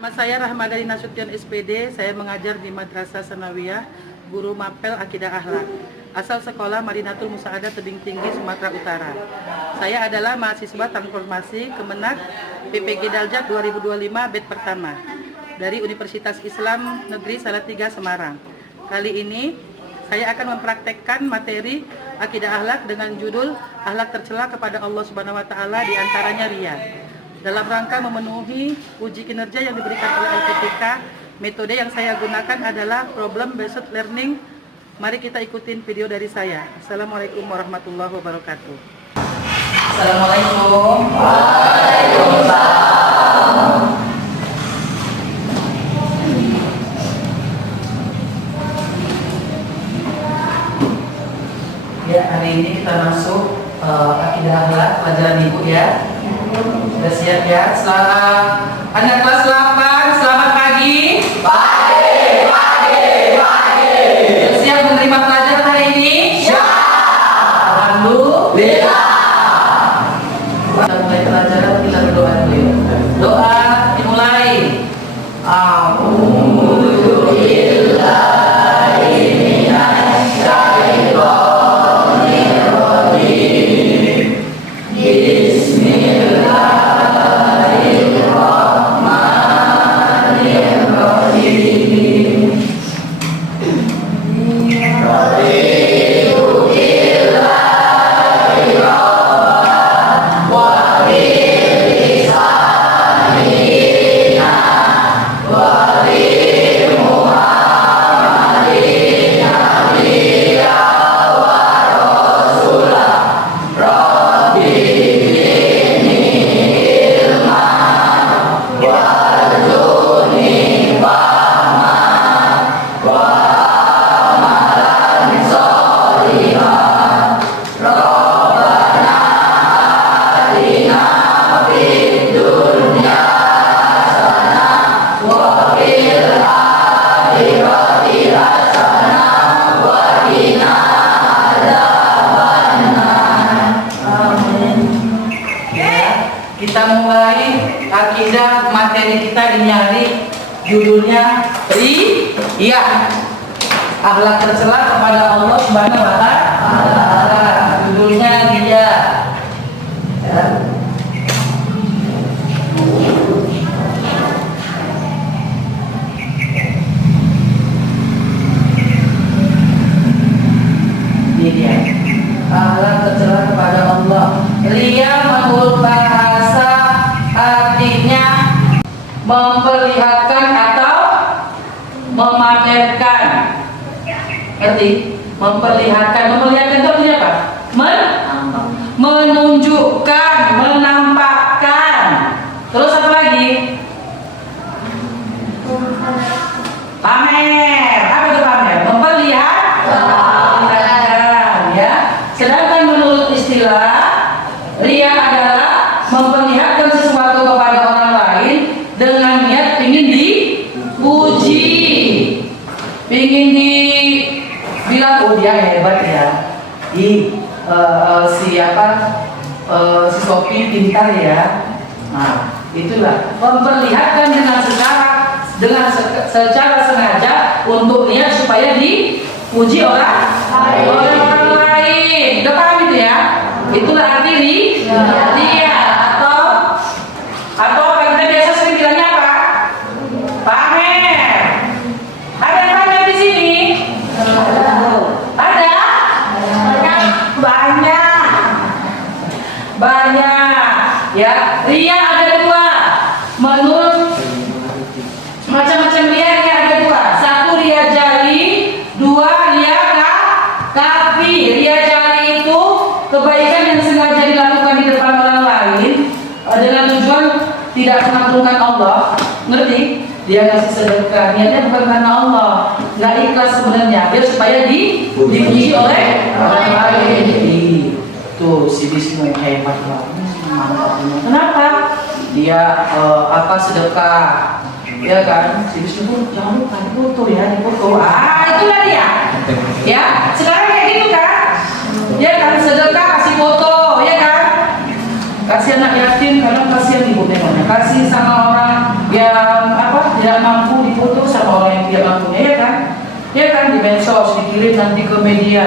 Nama saya Rahmadani Nasution SPD, saya mengajar di Madrasah Sanawiyah, guru mapel Akidah Akhlak. Asal sekolah Madinatul Musaadah Tebing Tinggi, Sumatera Utara. Saya adalah mahasiswa transformasi Kemenak PPG Daljak 2025 batch pertama dari Universitas Islam Negeri Salatiga Semarang. Kali ini saya akan mempraktekkan materi Akidah Akhlak dengan judul Akhlak tercela kepada Allah Subhanahu wa taala, di antaranya riya. Dalam rangka memenuhi uji kinerja yang diberikan oleh LPTK, metode yang saya gunakan adalah problem based learning. Mari kita ikutin video dari saya. Assalamualaikum warahmatullahi wabarakatuh. Assalamualaikum. Waalaikumsalam. Ya, hari ini kita masuk Akidah Akhlak pelajaran Ibu ya. Sudah siap ya? Anak kelas 8, selamat pagi. Pagi. Siap menerima pelajaran hari ini? Siap. Alhamdulillah. Kita mulai pelajaran, kita berdoa dulu. Doa dimulai. Kita mulai akidah materi kita ini hari judulnya riya. Akhlak tercela kepada Allah Subhanahu wa taala. Judulnya riya. Ya. Ini dia. Akhlak tercela kepada Allah. Riya menurut bahasa artinya memperlihatkan atau memamerkan. Ngerti? Memperlihatkan itu artinya apa? Menunjukkan, menampakkan. Terus apa lagi? Pamer. Apa itu pamer? Memperlihatkan, ya. Sedangkan menurut istilah riya adalah memperlihatkan sesuatu kepada orang lain dengan niat ingin dipuji, ingin dibilang oh dia hebat ya, si Sophie pintar ya. Nah, itulah memperlihatkan secara sengaja untuk niat supaya dipuji orang lain. Udah paham itu ya? Itulah arti riya atau apa kita biasa sering bilangnya apa? Pamer. Ada yang pamer di sini? Ada? Banyak. Ya, riya ada dua. Menurut macam-macam riya ada dua. Satu riya jari, dua riya kafi. Riya jari itu kebaikan yang sengaja dilakukan di depan orang lain dengan tujuan tidak mengagungkan Allah. Ngerti? Dia ngasih sedekah, niatnya bukan karena Allah, nggak ikhlas sebenarnya, dia supaya dipuji oleh orang lain. Tuh si Wisnu yang hebat banget. Kenapa? Dia sedekah, ya kan? Si Wisnu pun jangan lupa dipoto ya, dipoto. Itulah dia. Ya, sekarang kayak gitu kan? Ya kan, sedekah kasih foto, ya kan? Kasih anak yatim, kadang kasihan ibu memangnya. Kasih sama orang yang tidak mampu difoto sama orang yang tidak mampunya, ya kan? Ya kan, di medsos dikirim nanti ke media.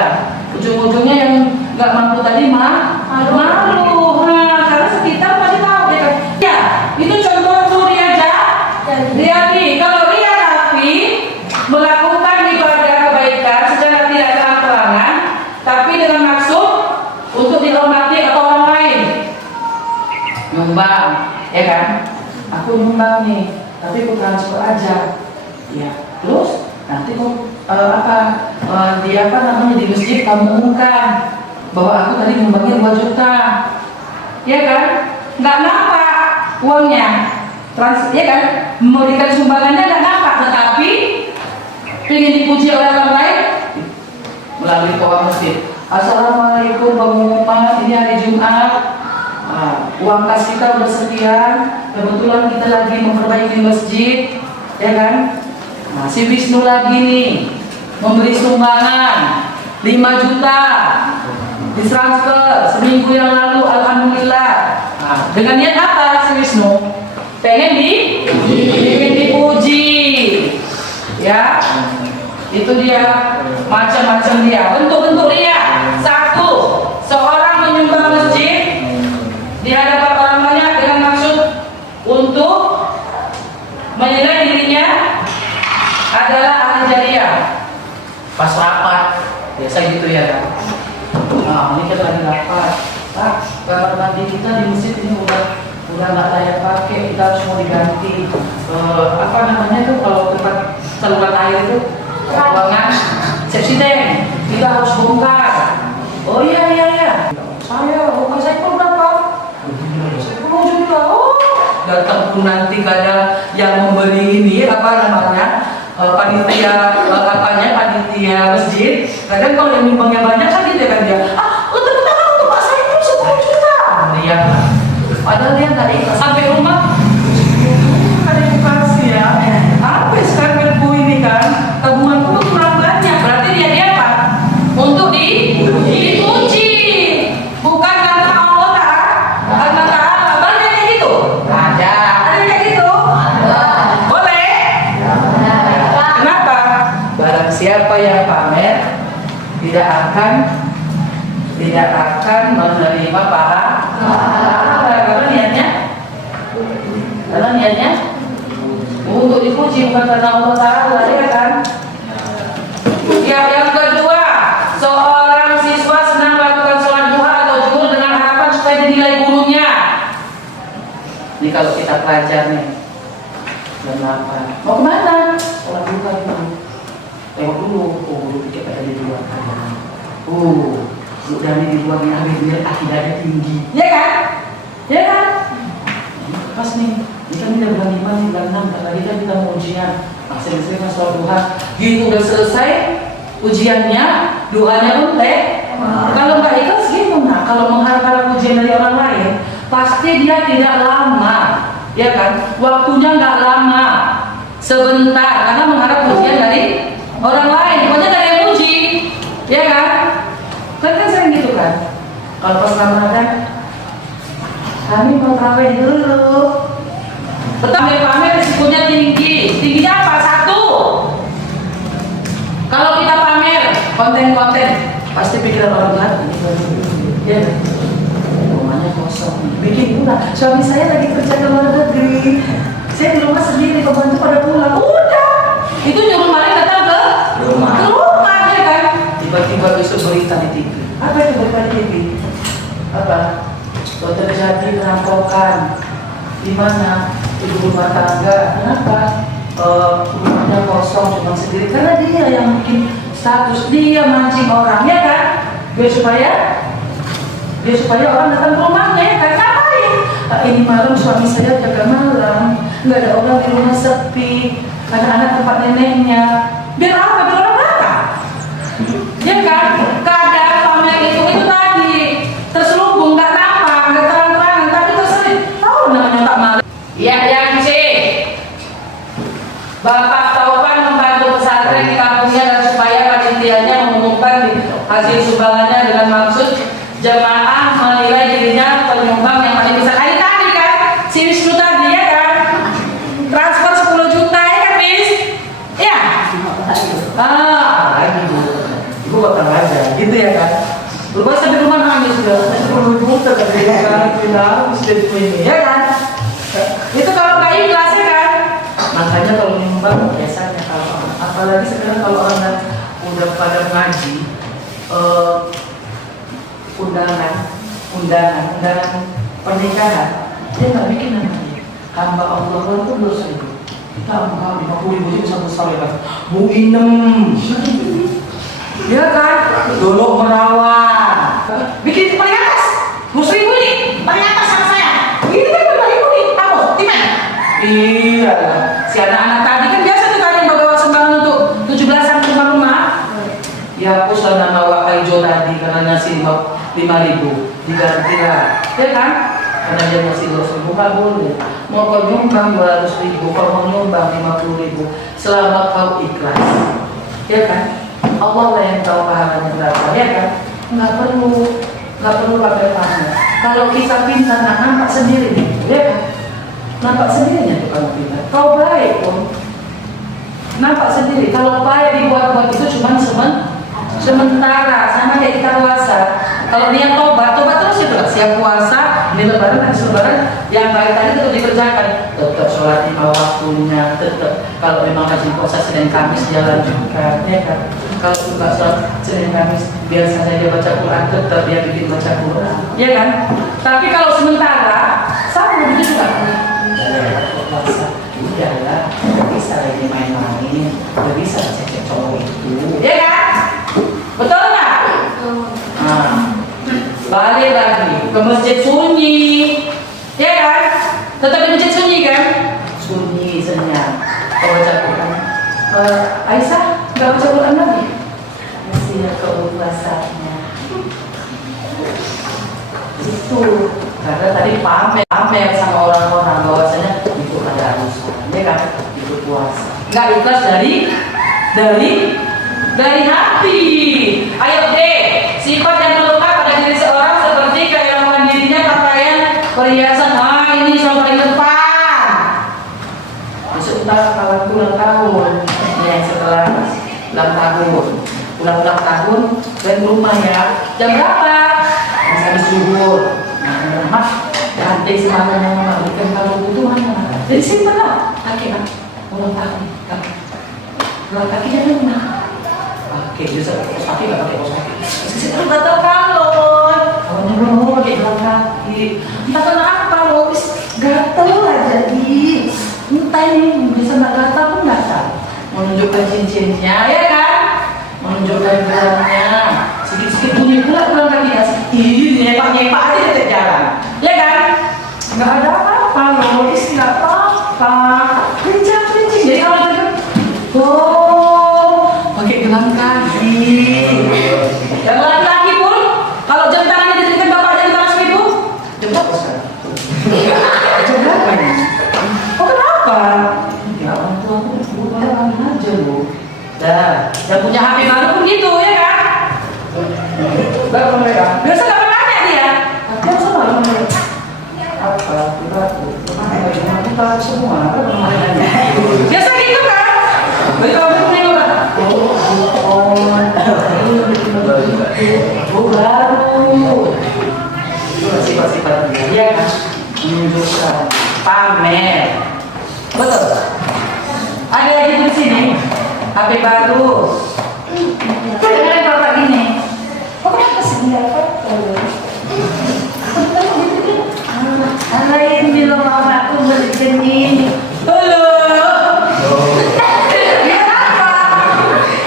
Ujung-ujungnya yang nggak mampu tadi malu. Nah, karena sekitar pasti tahu, ya kan? Ya, itu contoh tuh dia aja. Dia nih, kalau dia tapi melakukan ibadah kebaikan secara tidak terang-terangan, tapi dengan maksud untuk dihormati atau orang lain, nyumbang, ya kan? Aku nyumbang nih, tapi aku transfer aja, ya. Terus nanti kok dia apa namanya di masjid kamu umumkan bahwa aku tadi nyumbangnya 2 juta, ya kan? Nggak nampak uangnya, ya kan? Memberikan sumbangannya nggak nampak, tetapi ingin dipuji oleh orang lain melalui toa masjid. Assalamualaikum pengumuman, ini hari Jumat. Uang kas kita bersekian, kebetulan kita lagi memperbaiki masjid, ya kan? Nah, si Wisnu lagi nih memberi sumbangan 5 juta ditransfer seminggu yang lalu, alhamdulillah. Nah, dengan niat apa si Wisnu? Pengen dipuji, ya. Itu dia, macam-macam dia, bentuk-bentuk dia. Satu, seorang menyumbang masjid di hadapan orang banyak dengan maksud untuk menilai dirinya adalah ahli jariah. Pas rapat, biasa gitu ya kan. Nah, ini kita lagi rapat. Pak, kamar mandi kita di masjid ini udah nggak layak pakai, kita harus mau diganti. Apa namanya tuh kalau tempat saluran air itu ruangan sepsi tank, kita harus bongkar. Oh iya. Bongkar saya pun berapa? 10 juta. Oh, datang pun nanti kadang yang memberi ini apa namanya panitia masjid. Kadang kalau yang nyumbangnya banyak kan gitu kan dia. Untuk Pak saya itu 10 juta. Iya. Padahal dia tadi sampai rumah ada yang kasih ya. Apa sekarang ilmu ini kan tabunganku tuh kurang banyak. Berarti dia apa? Untuk dipuji. Bukan karena Allah Ta'ala. Banyak kayak gitu? Ada kayak gitu? Boleh? Kenapa? Barang siapa yang pamer tidak akan menerima pahala. Karena niatnya untuk dipuji, bukan karena Allah Ta'ala, ya kan? Ya, yang kedua, seorang siswa senang melakukan sholat duha atau zuhur dengan harapan supaya dinilai gurunya. Ini kalau kita pelajar nih, jam 8 mau kemana? Sholat duha dulu. Tengok dulu, guru kita ada di luar. Udah di luar biar akidahnya tinggi, ya kan? Pas nih, ini kan kita bulan 5 nih, bulan 6, tadi kan kita mau ujian. Sering-sering sholat duha. Gitu udah selesai ujiannya, doanya pun kalau nggak ikhlas gimana? Kalau mengharap ujian dari orang lain, pasti dia tidak lama, ya kan? Waktunya nggak lama, sebentar, karena mengharap ujian dari orang lain. Pokoknya dari yang uji, ya kan? Kan sering gitu kan? Kalau pas Ramadan, kami mau tarawih dulu. Pamer risikonya tinggi. Tingginya apa? Satu, kalau kita pamer konten pasti pikiran orang lain. Ya, rumahnya kosong. Bikin pula. Suami saya lagi kerja ke luar negeri. Saya di rumah sendiri, pembantu pada pulang. Udah. Itu nyuruh maling datang ke rumah, ya kan? Tiba-tiba besok berita di TV. Apa itu berita di TV? Apa? Terjadi perampokan. Di mana? Ibu rumah tangga. Kenapa? Rumahnya kosong, cuma sendiri. Karena dia yang bikin status, dia mancing orang, ya kan? Biar supaya orang datang ke rumahnya, ya kan? Ngapain? Ini malam suami saya jaga malam, nggak ada orang di rumah, sepi, anak-anak tempat neneknya. Biar apa? Biar orang datang, ya kan? Kadang pamer itu tadi terselubung, nggak nampak, nggak terang-terangan, tapi terselip. Tahu namanya tak malu. Ya, yang C. Bapak Taufan membantu pesantren di kampungnya dan supaya panitianya mengumumkan hasil sumbangannya dengan maksud jemaah menilai dirinya penyumbang yang paling besar. Hari tadi kan, si Wisnu tadi, ya kan, transfer 10 juta. Ya kan? Itu kalau nggak ikhlas ya kan? Makanya kalau nyumbang biasanya kalau apalagi sekarang kalau orang udah pada ngaji, undangan pernikahan, dia nggak bikin namanya hamba Allah itu 2.000. Kita hamba 50.000 bisa besar ya kan? Bu inem, ya kan? Dolok merawat, bikin paling atas 2.000 nih, paling atas sama saya. Ini kan 5.000 nih, hapus, timah. Iya, si anak-anak tadi kan biasa tuh kan yang bawa sumbangan untuk 17-an rumah-rumah. Ya hapuslah nama Wak Aijo tadi karena nasi 5.000 digantilah, ya kan? Karena dia masih 2.000 nggak boleh. Mau kau nyumbang 200.000, kau mau nyumbang 50.000, selama kau ikhlas, ya kan? Allah lah yang tahu pahalanya berapa, ya kan? Nggak perlu pakai pahala. Kalau kita pintar, nampak sendiri, ya kan? Nampak sendirinya tuh kalau pintar. Kau baik pun, nampak sendiri. Kalau baik dibuat-buat itu cuma sementara, sama kayak kita puasa. Kalau dia tobat terus itu lah. Siap puasa, di lebaran, habis lebaran, yang baik tadi tetap dikerjakan. Tetap sholat 5 waktunya, tetap. Kalau memang rajin puasa Senin Kamis jalan juga, ya kan? Kalau suka sholat Senin Kamis, biasanya dia baca Quran, tetap dia bikin baca Quran, ya kan? Tapi kalau sementara, sama begitu juga. Puasa, udahlah, nggak bisa lagi main-main, nggak bisa cek cowok itu, ya kan? Betul nggak? Nah, balik lagi ke masjid sunyi, ya kan? Tetap di masjid sunyi kan? Sunyi, senyap. Kau baca Quran. Aisyah nggak baca Quran lagi? Masih ya keubahasanya. Itu karena tadi pamer sama orang-orang bahwasanya itu ada urusan, ya kan? Itu puasa. Nggak ikhlas dari hati. Ayo deh, sifat yang melekat pada diri seorang seperti kehilangan dirinya pakaian perhiasan. Ini selalu paling depan. Besok kalau ulang tahun, yang setelah ulang tahun dan rumah ya. Jam berapa? Habis zuhur. Nah, rantai semangat yang mama berikan kalau butuh mana? Jadi simpan lah. Kakek ulang tahun. Ulang kaki jangan mana? Oke, bisa pakai kos kaki, nggak pakai kos kaki. Saya nggak tahu kalon. Kalonnya belum pakai jalan kaki. Entah kenapa, Lois gatel aja di. Entah ini bisa nggak gatel pun nggak tahu. Menunjukkan cincinnya, ya kan? Menunjukkan gelarnya. Sedikit-sedikit bunyi pula jalan kaki asik. Ini nyepak aja di jalan, ya kan? Nggak ada apa-apa, Lois nggak apa-apa. Kencang. Jadi kalau tadi, pakai gelang kaki. Yang laki-laki pun, kalau jam tangannya diberikan bapaknya 500.000, jam berapa sekarang? Jam berapa ini? Oh kenapa? Ya orang tua aku bayar aja loh. Dah, yang punya HP baru pun gitu, ya kan? Berapa mereka? Biasa nggak pernah nanya dia. Tapi aku selalu nanya. Apa? Bagaimana kita semua? Biasa gitu kan? Bagi kamu punya orang. Baru. Itu sifat-sifat dia kan menunjukkan pamer. Betul. Ada lagi di sini. HP baru. Dengar bapak gini. Oh kenapa sih dia lain bilang mama aku belikan ini. Halo. Dia apa?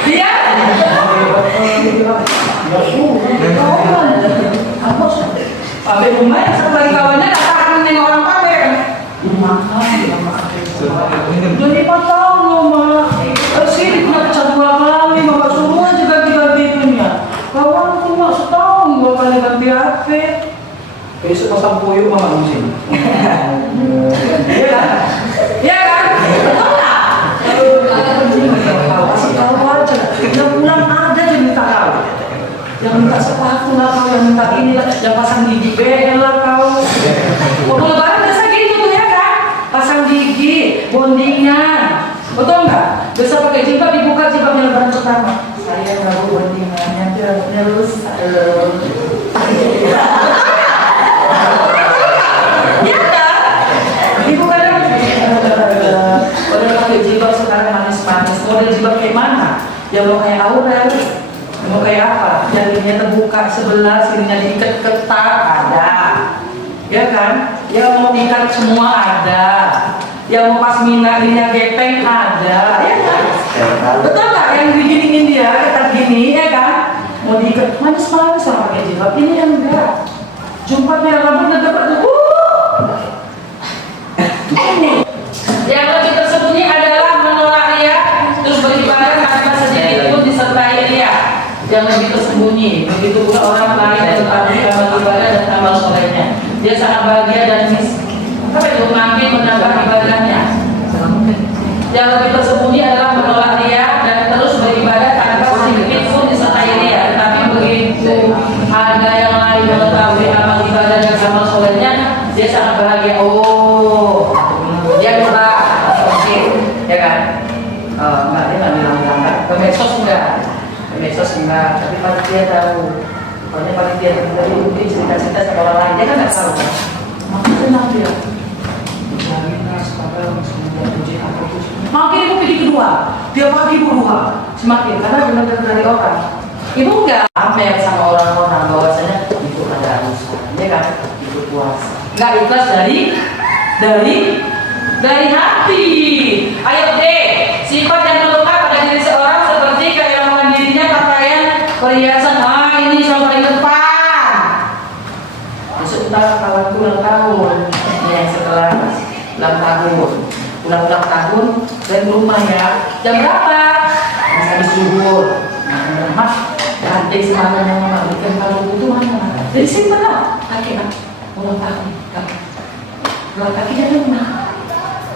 Dia? Pamer rumah yang satu lagi kawannya datang nengok orang pamer. Jadi 4 tahun loh mak. Sini punya pecah 2 kali, mama suruh aja ganti-ganti itunya. Kawanku mak setahun 2 kali ganti HP. Besok pasang puyuh mama di sini. Iya kan? Iya kan? Betul nggak? Kasih tahu aja. Yang pulang ada yang minta kau. Yang minta sepatu lah kau, yang minta ini lah, yang pasang gigi bel lah kau. Waktu lebaran biasa gitu tuh ya kan? Pasang gigi, bondingan. Betul nggak? Biasa pakai jilbab, dibuka jilbabnya lebaran pertama. Saya nggak mau bondingannya terus. model jilbab kayak mana? Yang mau kayak Aurel, yang mau kayak apa? Yang ininya terbuka sebelah, sininya diikat ketat ada, ya kan? Yang mau diikat semua ada, yang mau pasmina ininya gepeng ada, ya kan? Betul nggak? Yang diginiin dia ketat gini, ya kan? Mau diikat manis-manis sama pakai jilbab, ini yang enggak. Jumpa yang rambutnya dapat yang lebih tersembunyi adalah menolak ria, terus beribadah tanpa sedikit pun disertai ria. Yang lebih tersembunyi, begitu pula orang lain tetapi amal ibadah dan amal solehnya. Dia sangat bahagia dan makin menambah ibadahnya. Yang lebih tersembunyi adalah menolak ria dan terus beribadah tanpa sedikit pun disertai ria. Tetapi begitu ada yang lain mengetahui amal ibadah dan amal solehnya, dia sangat bahagia. Oh, dia coba, oke, ya kan? Enggak, dia nggak bilang ke medsos enggak, tapi panitia tahu. Pokoknya panitia dari UB cerita-cerita sama orang lain, dia kan nggak tahu kan? Makanya tenang dia. Makin ibu pilih kedua, dia pagi berdua, semakin karena benar-benar dari orang. Ibu enggak pamer sama orang-orang bahwasanya itu ada urusan, ya kan? Itu puasa. Enggak ikhlas dari hati. Ayo deh, sifat yang melekat pada diri seorang seperti keelokan dirinya pakaian perhiasan. Ini yang paling depan. Besok kita kawan ulang tahun. Ini yang setelah ulang tahun dan rumah ya. Jam berapa? Masih habis zuhur. Mas, rantai semangat yang memberikan kalung itu mana? Dari sini mana? Kaki nak, ulang tahun. Ulang kaki dari mana?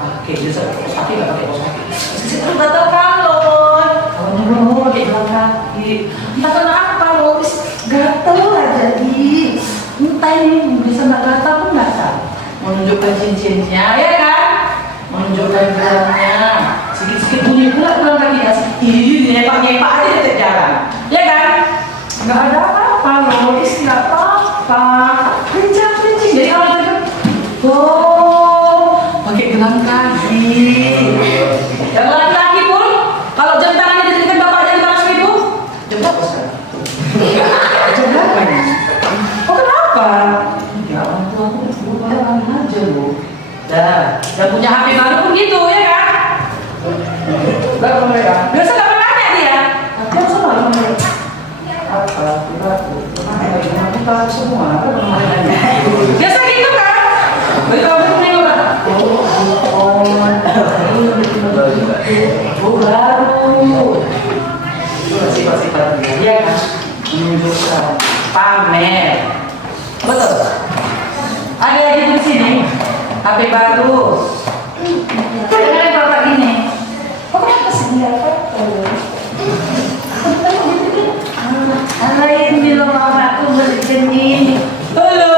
Oke, bisa pos kaki nggak pakai pos kaki? Itu nggak tahu kalon. Kalonnya belum pakai ulang kaki. Entah kenapa loh, gatel aja di. Entah ini bisa nggak gatel pun nggak tahu. Menunjukkan cincinnya, ya kan? Menunjukkan geramnya. Sedikit-sedikit bunyi pula ulang kaki ya. Ini nyepak-nyepak aja di jalan, ya kan? Nggak ada apa-apa loh, nggak apa-apa. Kencang-kencing. Jadi kalau tadi, pakai gelang kaki. Yang laki-laki pun, kalau jam tangannya dijadikan bapak jadi Bang Ibu, jam berapa sekarang? Jam berapa ini? Oh kenapa? Ya orang tua aku barang aja bu. Dan punya HP baru pun gitu ya kan? Berapa mereka? Biasa nggak pernah nanya dia. Dia selalu mereka. Apa? Kita semua apa namanya? Biasa gitu kan? Mereka baru sifat-sifat dia kan menunjukkan pamer, betul. Ada lagi di sini HP baru. Dengar bapak ini. Kok kenapa sih dia foto? Lain di rumah aku berjenis. Halo.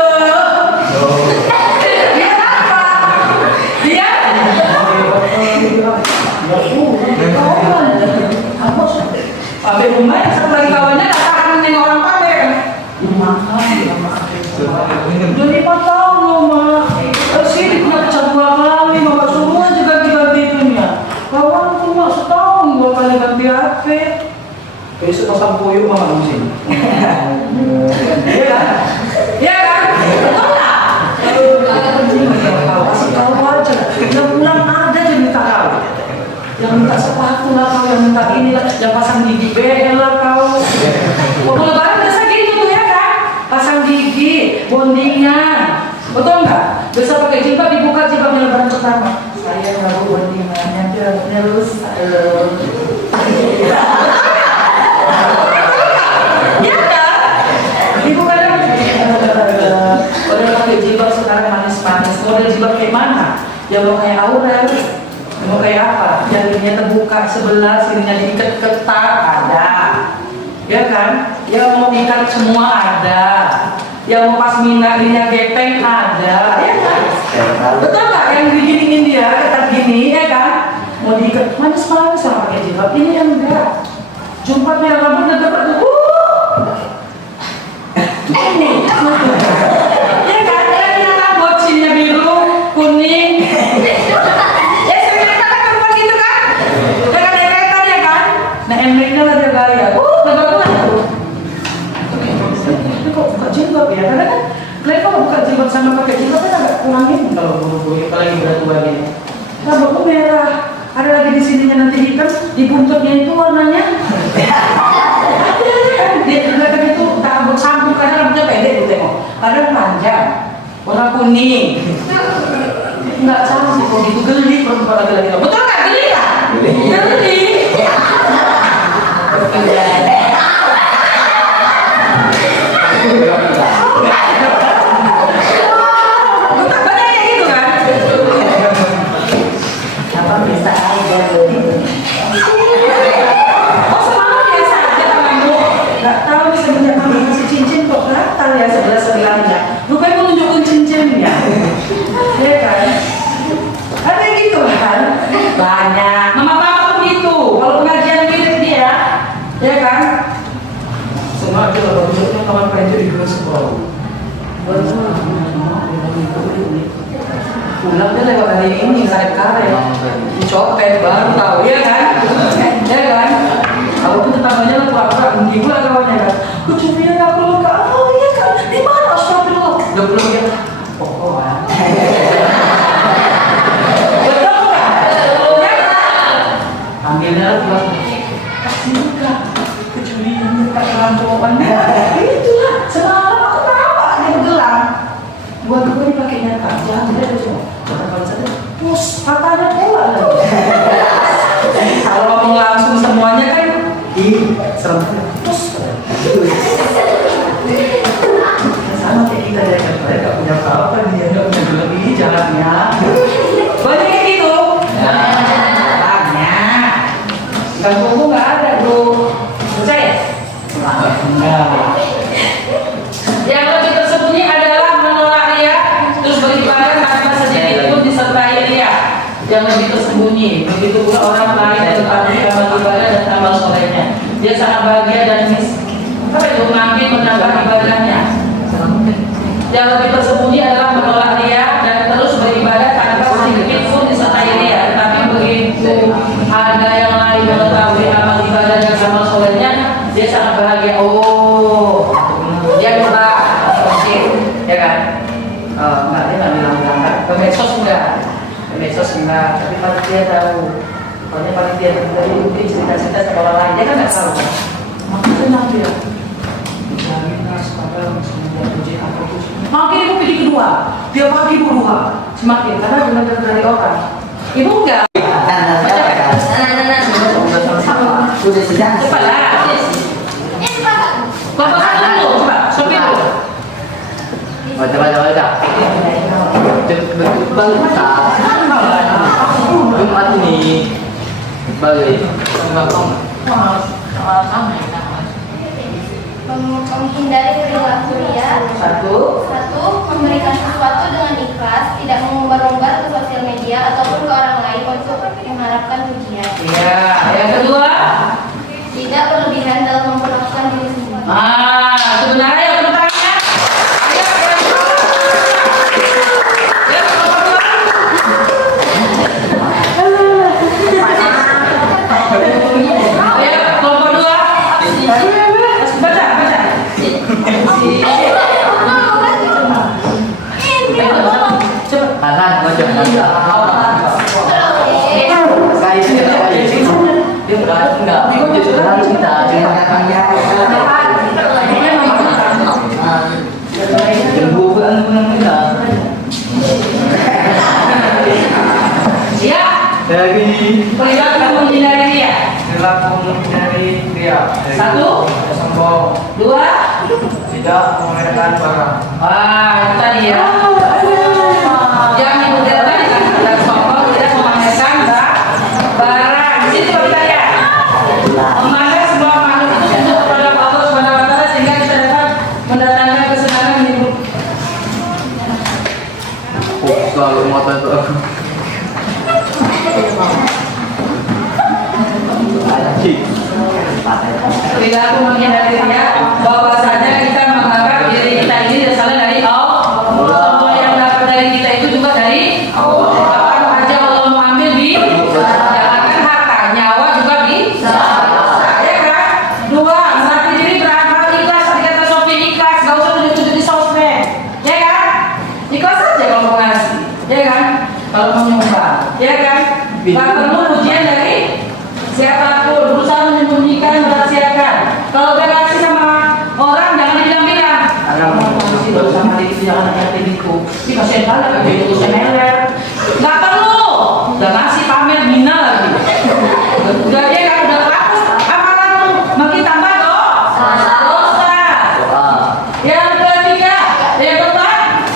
Pamer rumah yang satu lagi kawannya tak tahan nengok orang pamer. Jadi 4 tahun loh mak. Sini punya pecah 2 kali, bapak semua juga ganti itunya. Kawanku mak setahun 2 kali ganti HP. Besok pasang puyuh mama di sini. Iya kan? Iya kan? Betul nggak? Kasih tahu aja. Yang pulang ada yang minta kau. Yang minta sepatu lah kau, yang minta ini lah, yang pasang gigi BL lah kau. Waktu lebaran biasa gitu tuh ya kan? Pasang gigi, bondingan, betul nggak? Biasa pakai jilbab dibuka jilbabnya lebaran pertama. Saya nggak bondingannya terus. Ya kan? Dibuka model pakai jilbab sekarang manis-manis. Model jilbab kayak mana? Yang mau kayak Aurel. Mau kayak apa? Yang ininya terbuka sebelah, sininya diikat ketat ada, ya kan? Yang mau diikat semua ada, yang mau pasmina ininya gepeng ada, ya kan? Betul nggak? Yang diginiin dia ketat gini, ya kan? Mau diikat manis-manis sama pakai jilbab, ini yang enggak. Jumpa yang rambutnya dapat ini, ya kan? Yang bocinya biru, kuning. Dengan kereta ya kan? kayak kita kan agak kurangin kalau bulu-bulu apalagi udah tua gini. Rambutku merah, ada lagi di sininya nanti hitam, di buntutnya itu warnanya. Dia kelihatan itu rambut sambung karena rambutnya pendek tuh tengok, kadang panjang, warna kuning. Nggak cantik kok gitu, geli perempuan laki-laki. Betul nggak geli ya? Geli. Banyak kayak gitu kan? Apa bisa aja Oh semangat ya saja tanganmu. Nggak tahu sebenarnya kamu kasih cincin kok gatal ya sebelah-sebelahnya. Rupanya mau nunjukin cincinnya. Ya kan? Ada gitu kan? Banyak. Mama papa tuh gitu. Kalau pengajian mirip dia, ya kan? Semua itu loh, bagusnya kawan pengajian di dua sekolah. Pulang dia lewat hari ini karet-karet, dicopet baru tahu, ya kan? Ya kan? Aku tuh tetangganya lah pura-pura ibu lah kawannya kan. Kucumnya nggak perlu kak, oh iya kan? Di mana astagfirullah? Udah belum ya? Pokok ah. Betul nggak? Ya kan? Ambilnya lah pulang. Kasih kak, kecualian kak kerampokannya. Itulah semalam aku tahu dia bergelang. Buat gue dipakainya kak, jangan dia semua. Pus, katanya pula lagi. Kalau ngomong langsung semuanya kan, serem. Pus. Sama kayak kita ya kan, mereka nggak punya apa-apa, dia nggak punya lebih jalannya. Banyak kayak gitu. Banyak. Kampungku nggak ada bro. Percaya? Enggak. Yang lebih tersembunyi adalah menolak ria, terus beribadah tanpa sedikit pun disertai ria. Yang lebih tersembunyi, begitu pula orang lain yang tetapi amal ibadah dan amal solehnya. Dia sangat bahagia dan apa itu makin menambah ibadahnya. Yang lebih tersembunyi adalah menolak ria dan terus beribadah tanpa sedikit pun disertai ria. Tetapi begitu ada yang lain mengetahui amal ibadah dan amal solehnya, dia sangat bahagia. Oh, dia coba oke, ya kan? Enggak, dia nggak bilang ke medsos enggak, tapi paling dia tahu. Pokoknya paling dia dari mungkin cerita-cerita sama orang lain, dia kan nggak tahu kan? Makanya nanti ya, cari nas pada semuanya ujian apa tuh? Makin ibu pilih kedua, dia pagi ibu dua, semakin karena benar dari orang. Ibu enggak? Udah sedang. Cepat lah. Bapak satu dulu, coba, sopir dulu. Baca. Bentuk bangsa. Jumat ini balik. Menghindari perilaku ria. Satu. Memberikan sesuatu dengan ikhlas, tidak mengumbar-umbar ke sosial media ataupun ke orang lain untuk mengharapkan pujian. Iya. Yang kedua. Tidak berlebihan dalam memperlakukan diri sendiri. Sebenarnya yang pertama. Ayo, kelompok dua. Baca. Kanan macam Sekali dia enggak. Dia sudah cinta. Jemburan benar. Ya. Dari Perilaku menghindari dia. Satu. sombong, Dua. tidak menggunakan barang. Itu tadi ya. Yang ibu tadi dan sombong tidak memamerkan barang. Di situ kita lihat. Memandang semua makhluk itu tunduk kepada Allah Subhanahu wa taala sehingga kita dapat mendatangkan kesenangan hidup. Selalu motor itu. Perilaku menghindari dia bahwasanya kita menganggap diri kita ini berasal dari Allah. Semua yang dapat dari kita itu juga dari Allah. Kapan aja Allah mau ambil jangankan harta, nyawa juga bisa. Ya kan? Dua, melatih diri beramal ikhlas. Tadi kata Sofi ikhlas, gak usah tunjuk-tunjuk di sosmed. Ya kan? Ikhlas aja kalau mau ngasih, ya kan? Kalau mau nyumbang, ya kan? Gak perlu pujian dari siapapun, berusaha menyembunyikan, merahasiakan. Kalau udah ngasih sama orang, jangan dibilang-bilang. Mau ngasih dong sama diri, jangan hati-hatiku. Ini kasihan banget, kayak gitu, semeler. Gak perlu, udah ngasih pamer bina lagi. Udah ya kan, udah hapus amalanmu, makin tambah dosa. Yang ketiga, yang keempat,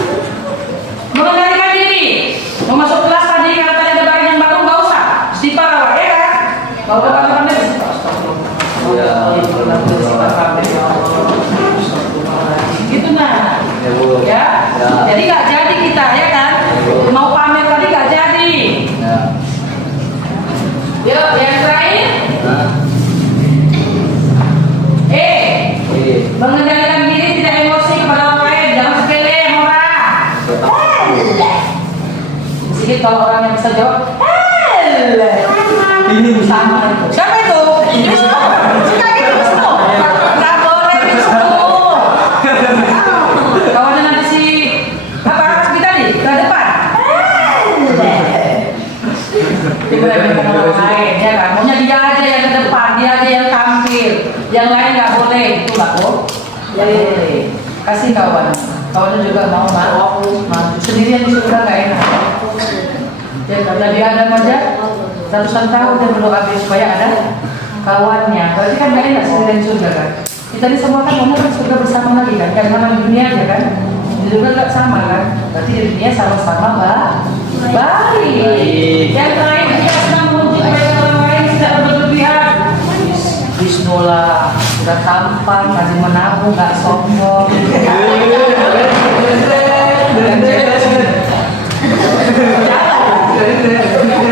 mengendalikan diri. Mau masuk kelas tadi katanya ada barang yang baru, nggak usah. Istighfar awak, ya kan? Kalau pamer gitu nah. Ya. Jadi nggak jadi kita, ya kan? Mau pamer tadi nggak jadi. Yuk, yang terakhir. Mengendalikan diri, tidak emosi kepada orang lain, jangan sepele sama orang. Sedikit kalau orang yang bisa jawab, ini sama itu. Siapa itu? Suka gitu Wisnu? Nggak boleh Wisnu. Kawannya nanti si apa kita nih ke depan. Tiba-tiba orang lain, ya kan? Maunya dia aja yang ke depan, dia aja yang tampil, yang lain nggak boleh, itu nggak boleh. Kasih kawannya juga mau sendirian di surga nggak enak. Ya, Nabi Adam aja ratusan tahun dia berdoa supaya ada kawannya. Berarti kan nggak enak sendirian di surga kan? Kita ini semua kan maunya kan surga bersama lagi kan? Karena di dunia aja kan? Di surga nggak sama kan? Berarti di dunia sama-sama baik. Yang lain dia senang memuji kepada orang lain tidak berlebihan. Bismillah, sudah tampan, masih menabung, nggak sombong.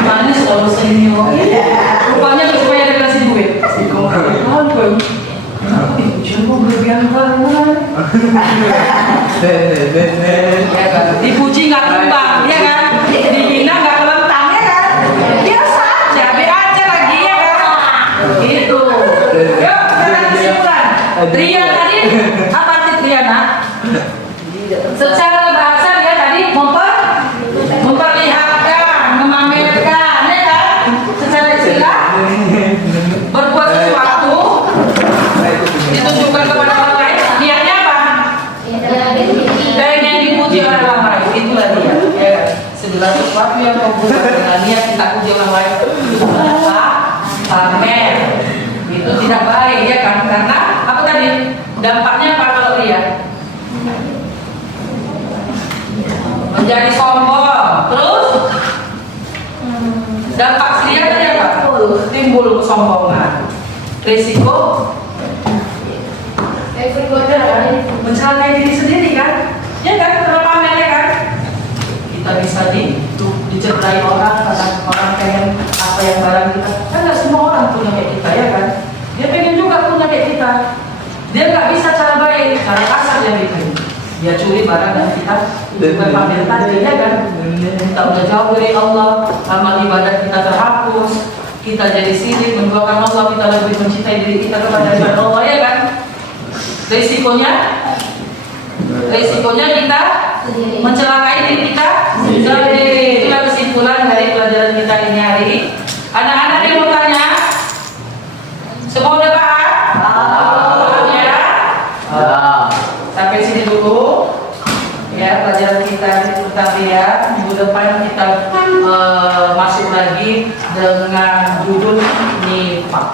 Manis kalau senyum. Rupanya supaya dia kasih duit. Cuma berlebihan banget. Ya kan? Dipuji nggak tumbang, ya kan? Dihina nggak kelentang, ya kan? Biasa aja, be aja lagi, ya kan? Gitu. Yuk, kita kesimpulan. Trian tadi, apa arti Triana? Secara bahasa dia tadi memperlihatkan, memamerkan, ya kan? Secara istilah berbuat sesuatu ditunjukkan kepada orang lain. Niatnya apa? Pengen dipuji oleh orang lain. Itulah dia. Ya, segala sesuatu yang membuat dengan niat kita puji orang lain. Pamer. Itu tidak baik, ya kan? Karena apa tadi? Dampaknya apa kalau dia? Menjadi sombong. Terus dampak seria tadi apa? Timbul kesombongan. Risiko mencelakai diri sendiri kan? Ya kan? Karena pamernya kan? Kita bisa dicederai orang karena orang pengen apa yang barang kita. Kan nggak semua orang punya kayak kita, ya kan? Dia pengen juga punya kayak kita. Dia nggak bisa cara baik, cara kasar dia bikin. Dia curi barang dan kita bukan pamer tadi, ya kan? Kita udah jauh dari Allah, amal ibadat kita terhapus, kita jadi sirik, menduakan Allah, kita lebih mencintai diri kita kepada Allah, ya kan? Risikonya kita mencelakai diri kita sendiri. Itulah kesimpulan dari pelajaran kita ini hari ini. Anak-anak yang mau tanya, semua udah paham? Ya. Sampai sini dulu. Ya, pelajaran kita tentang dia. Minggu depan kita masuk lagi dengan judul nifaq.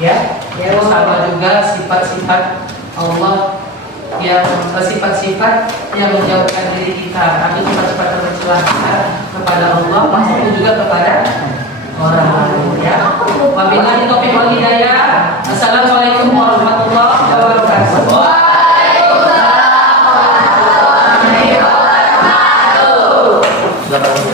Ya, sama juga sifat-sifat Allah yang sifat-sifat yang menjauhkan diri kita atau sifat-sifat tercela kita kepada Allah, maksudnya juga kepada orang lain. Ya, wabillahi taufiq wal hidayah. Assalamualaikum warahmatullahi wabarakatuh. Waalaikumsalam warahmatullahi wabarakatuh.